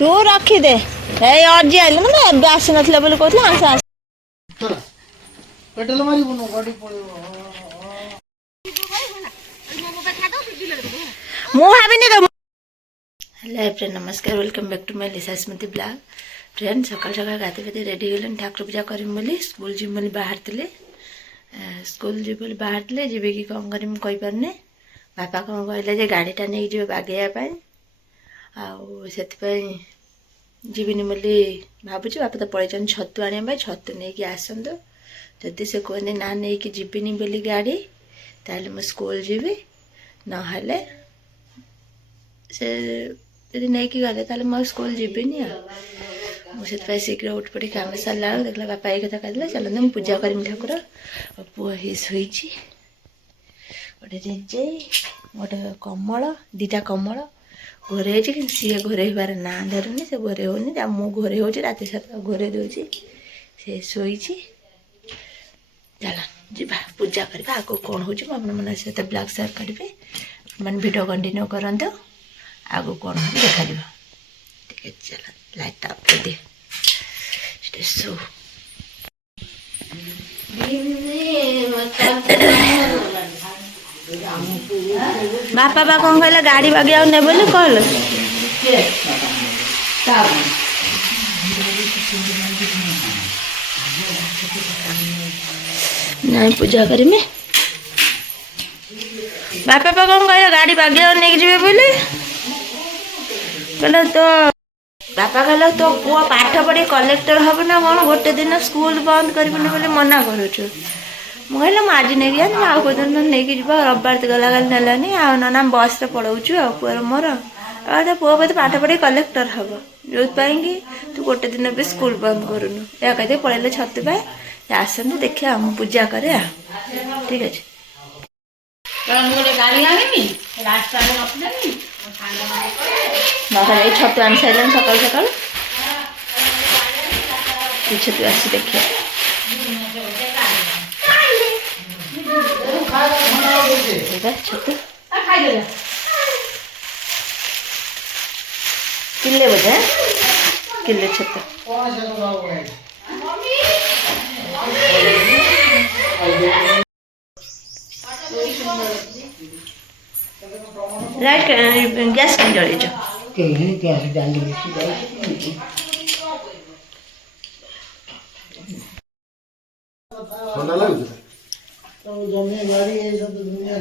तू रखीदे अजी आइल ना ए आसी ना बोली कहते पेट्रोल मारिबुनु गाड़ी पड़ेबो मु भाविनी तो हेलो फ्रेंड नमस्कार welcome back to my Lisa Smriti blog friend सकाल सकाल गाते गाते रेडी गले ठाकुर पूजा करम बोली स्कूल जिम बोली बाहर थे स्कूल जी बोली बाहर थे जीवे कि कौन करी कही पारने बापा कौन कहले जे गाड़ीटा नहीं जी बागेया आपाई जीविनी बोली भावुँ बापा तो पड़े छतु आने छतु नहीं कि आसतु जदि से कहने ना नहीं कि जीविनी बोली गाड़ी ताले मु स्कूल जीवी ना से यदि नहीं कि गले ताले मु स्कूल जीविनी मुझे शीघ्र उठ पड़ी काम सारा देखला बापा ये कथा कहते चलते मुझे पूजा करमी ठाकुर पुआ ही शोई गोटे जेजे गोटे कमल दीटा कमल घोरे कि सी घोरे बार ना धरुनी से घोरे होनी मु घोरे हो राति सारा घोरे दूसरी से शोई चला जीवा पूजा करवा आगे कौन हो मन सहित ब्लॉग सेयार करेंगे मैंने वीडियो कंटिन्यू करते आगो कौन हो देखा ठीक है चला लाइट ऑफ कर दे सो बापा बा कौन कहला गाड़ी बागे आ ने बोले कहल नहीं पूजा करें बापा बा कौन कहला गाड़ी बागे आ नहीं जीवे बोले कहला तो बापा कहला तो पुआ पाठ पढ़ी कलेक्टर हम ना कौन गोटे दिन स्कूल बंद करनी बोले मना करुचु मुझे आज नहीं जानी आउ को दिन नहीं जी रविवार तो गला गल नानी आना बस रे पढ़ाऊँ आ पुअर मोर तो पुआ बोधे पाठ पढ़ी कलेक्टर हम जो कि तू गोटे दिन भी स्कूल बंद करूनु या कहते पढ़े छतु पाए आसतु देखिए हम पूजा करे ठीक अच्छे बाबा ये छतु आनी सारे सकाल सकाल छतु आसी देखिए छतु किले बोधे किले छतु लाइट गैस कहीं जल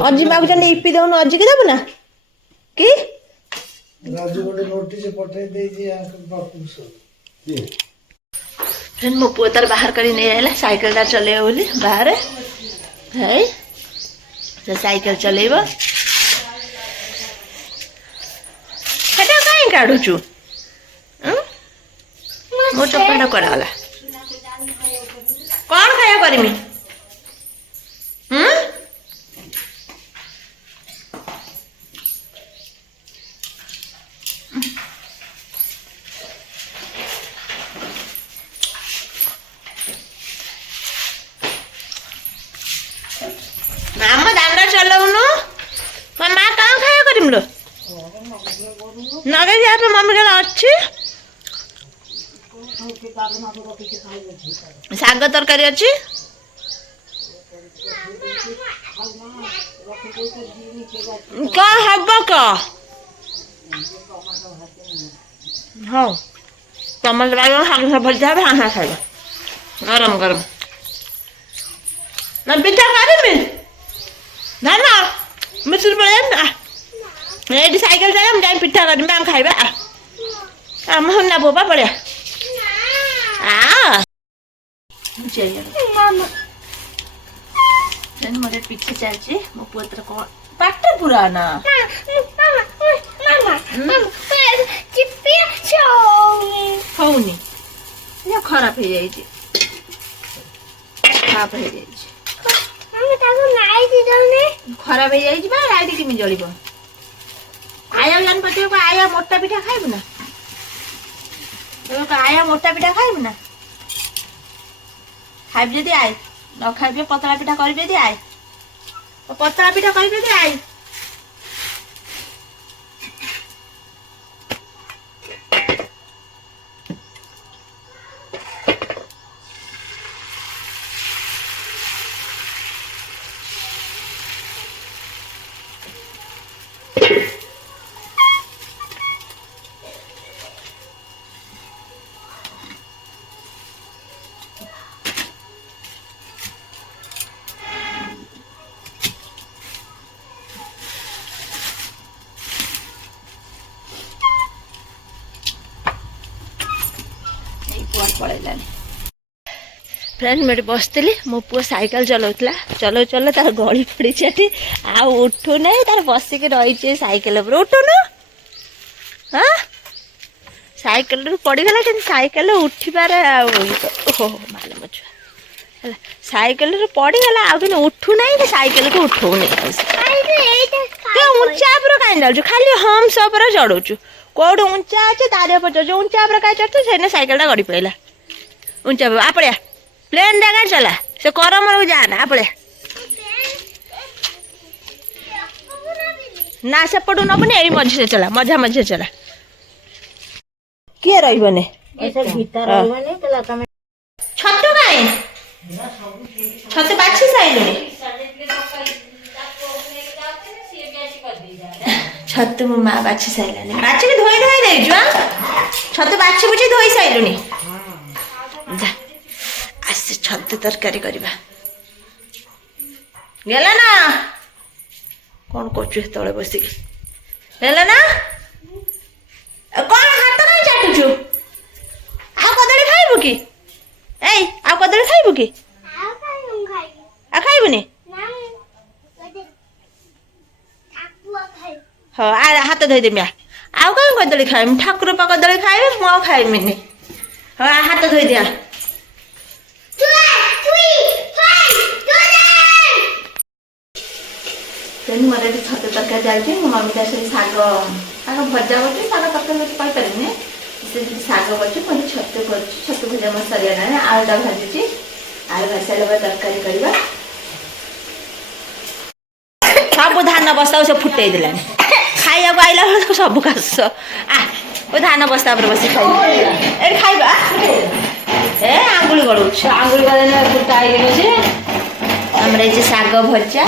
अजी बाबू चल इपी दौन अजी के देबू ना कि राजू गोटे नोटिस पठे दे फ्रेंड मो पुआ तार बाहर कर नहीं आला साइकिल टा चले बोली बाहर है से साइकिल चलेब कहीं काढ़ुचु मो चप्पल कराला कौन खाया करमी मामा दांडा चलाउनु मामा कहाँ खाया करिम लो नगे यहाँ पे मम्मी का अच्छी शाग तरकारी अच्छी क्या हब का हाँ टमाटर बाइगन शाग सब भजा हाँ हाँ खाइबा गरम गरम ना पिठा खारिमी ना ना मिश्र पड़े ना ये साइकिल चला जाए पिठा कर आम खाइबा आम ना बोबा पड़े मोटे पीछे चलची मो पुत्र को पाठ पुराना हौनी खराब हो जाए खराब हो जाए खराब हो जाए लाइट केमी जलिब आया जान पचे आया मोटा पिठा खाइबु ना तो आया मोटा पिठा खाइबु ना खाइब जदि आए न खाइबे पतला पिठा करिबे दि आए पतला पिठा करिबे दि आए ପଳେଇଲାନି। फ्रेंड मैं बसती मो पु साइकिल चलाऊला चलो चलो तार गली पड़ी एटी आ उठू ना तार बसिक रही साइकिल उठुनु हाँ साइकिल पड़गला कि साइकिल उठिबार ओहो माल मछुआ साइकिल पड़गला आउ उठू ना कि साइकिल को उठौ नहीं ऊंचा पर कहीं जाऊ खाली हम सब चढ़ाऊ कौट ऊंचा अच्छे तार पर ऊंचा पर कहीं चढ़ू से साइकिल गड़ी पड़ा ऊंचा आपड़िया प्लेन जगह चला से करम जाना आपड़े ना से पटू नबनी यही मझी से चला मझा मझी चला किए रही छतु काई छतु बाछी साइलुनी छतु मो माँ बाछी साइलानी बाछी के धोई धोई देजु छतु बाछी बुझी धोई साइलुनी जा आसे छतु तरकारी करवा गेला ना कौन करछु तले बसिक गेला ना कौन हाथ काई चाटुछु आ कदली खाइबु की एई आ कदली खाइबु की आ खाइबुनी हाँ आ हाथ धोई देमी आउ कहीं कदली खाइम ठाकुर पा कदली खाइबे मु खाइमिनी हाँ हाथ धोई दिया मोर ये छतु तरकारी जाए मो मम्मी का शाग शाग भजा कर शाग तरकारी कहीपरि से शाग कर छतु कर छतु भजा मो सरिया आलुटा भाजी आलू भाजी सारे तरकारी करवा सब धान बस्ता से फुटे देला खाइया आइला बेला सब घास आ धान बस्ता पर बस खाई खाइबा ए आंगुली गड़ौ आंगुली गड़े फुटा आई आमर ये शाग भजा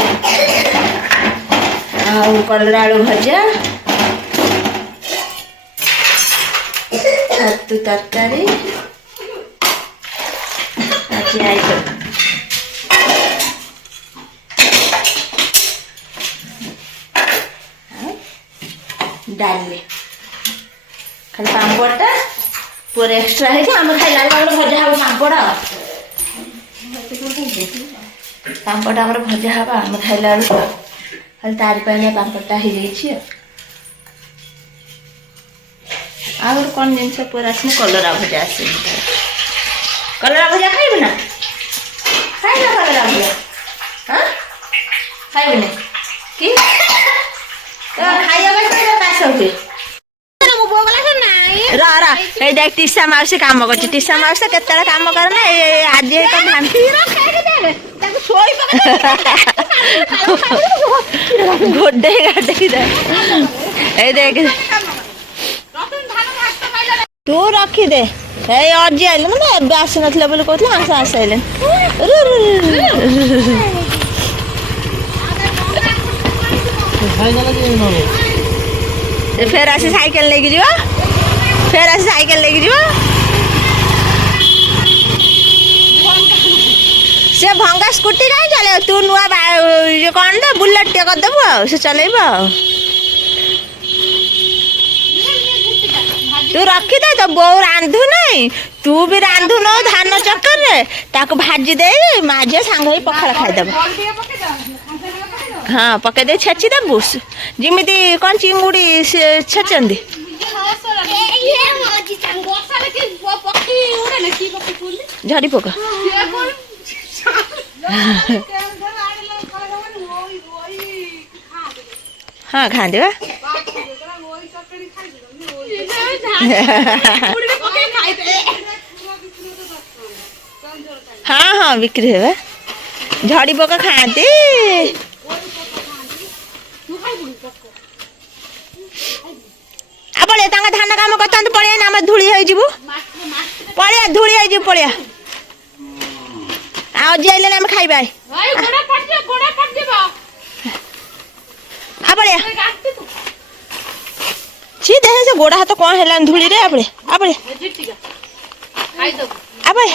कलरा आलू भजा छतु तरकारी आज आइटम डाली खाली पापड़टा पूरा एक्स्ट्रा है आम खाइला भजा हम पापड़ पापड़ आम भजा हाँ आम खाइला खाली तारी पापड़टा हो जाइए आगे कौन जिन पूरा आस कलरा भजा आस कलरा भजा खाइबु ना खाइना कलरा भजा हाँ खाइबुनि कि खाइबा काश हुए देख टीसा माउसी काम कर टीसा माउसी केते काम करना आज गोडे गाडे देख तू रखी दे अजी आइल ना आसी ना बोली कहते आस आस आइले फेर आसी साइकेल लेके जीवा फेर आसी साइकेल लेके जीवा से भंगा स्कूटी कहीं चले तू नुआ कौन दे बुलेट टे करदेबू से चलेब तू रखीदे तो बो रांधु नहीं तू भी रांधु न धान चक्कर रे ताको भाजी दे माझे सांग ही पखाड़ खाईदेब हाँ पकई दे छेची देबू जिमिति कौन चिंगुड़ी छेचंदी झड़ी पोका हाँ खा दे हाँ हाँ बिक्री है झड़ी पोका खाती पड़े धान काम करते पड़े ना धूली हो पड़िया धूली हो पड़िया आज आइले आम खाइबा आपड़े छी देख से गोड़ा हाथ कौन है धूली रे आपड़े आपड़े आपड़े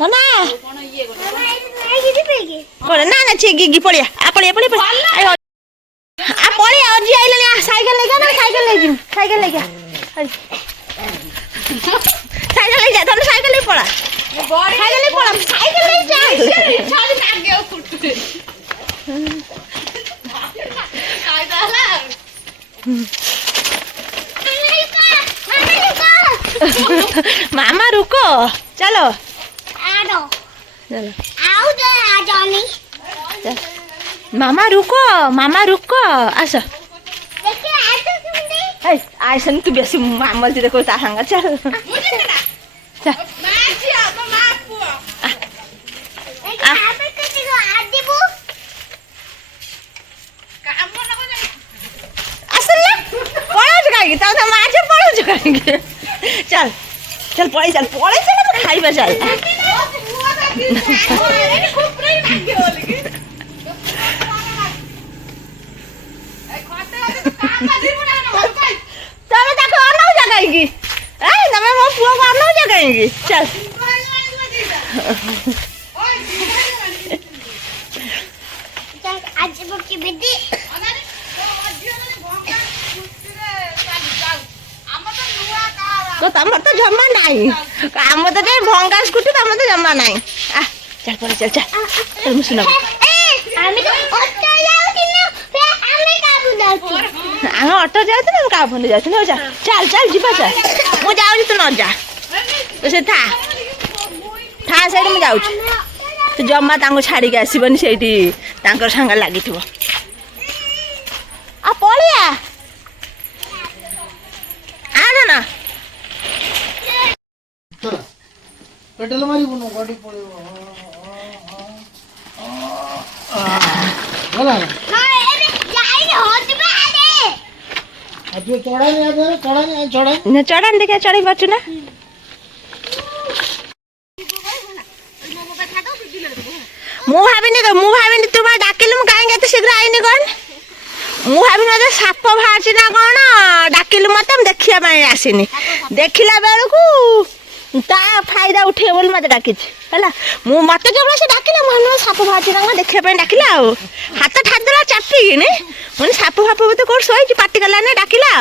ना ना ना छी गिगी पड़िया आपड़े आपड़े पड़े आ पड़े आज आइले साइकिल लेके ना साइकिल लेके সাইকেলে যা তাহলে সাইকেলে পড়া সাইকেলে পড়া সাইকেলে যা मामा रुको चलो चलो मामा रुको आस आइसन तू बेसी मामल तिर को ता संग चल चल कहीं तो मार पड़ो कहीं चल चल पड़े चल खाइबा चल तब तक अनौ जगह तब मो पुआ को अनौ जगह चल आज बुकी बेटी तो तमर तो जमा नहीं काम तो जे भंगा स्कूटी तमर तो जमा नहीं आ चल पड़े चल चल चल मुसुना आमी तो ऑटो जाउती ना फे आमी का बुलाउती आ ऑटो जाउती ना का बुने जाउती ना चल चल चल जीवा चल मु जाउची तू न जा तो से था साइड में जाउची तो जम्मा तांको छाड़ी के आसीबनी सेठी तांकर संग लागिथिबो आ पळिया आ ना पेट्रोल मारी बनो गाड़ी पड़ेबो बोला आज चढ़ा नहीं चढ़ान देखा चढ़ी पार्छु ना मु भाविनी तुम डाकिलु कहीं एत शीघ्र आईनी कौन मु भाविनी साप बाहर ना कौन डाकिलु मत देखा आसीनी देखला बेलू ता फायदा उठे बोल मत डाकी है मत जब से डाकिला मन साप बाहर ना देखा डाकिला हाथ ठादला चापिकी मुझे साप फाप बोते कौन शोची पाटी गला डाकिला